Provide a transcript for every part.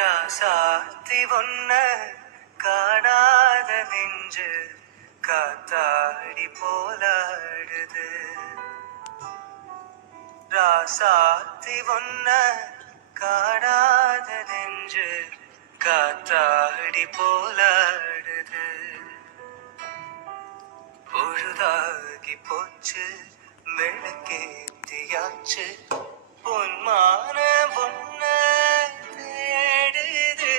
ராசாத்தி ஒன்ன காணாத நெஞ்சு காத்தாடி போலாடுது. ராசாத்தி ஒன்ன காணாத நெஞ்சு காத்தாடி போலாடுது. பொழுதாகி போச்சு விளக்கேத்தியாச்சு பொன்மான பொன்ன தேடுது.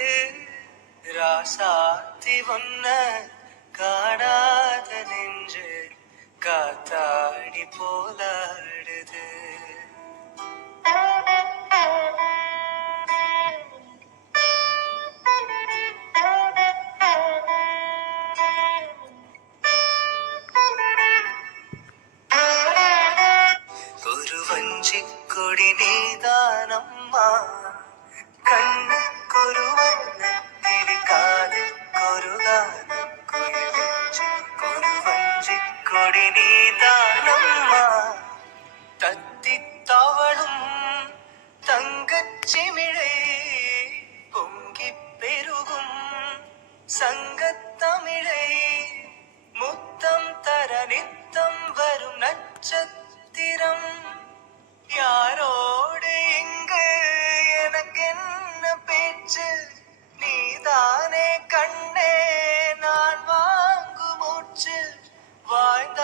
ராசாத்தி ஒன்ன காணாத நெஞ்சு காத்தாடி போலாடுது. ஒரு வஞ்சிக் கொடி நீதானம்மா, கண்ணுக்கொரு வண்ணக்கிளி காதுக்கொரு கானக்குயில் வெச்சு. ஒரு வஞ்சிக் கொடி நீதானம்மா, தத்தித் தவழும் தங்கச் சிமிழை பொங்கிப் பெருகும் சங்கத் தமிழை முத்தம் தர நித்தம் வரும் நட்சத்திரம் யாரோடு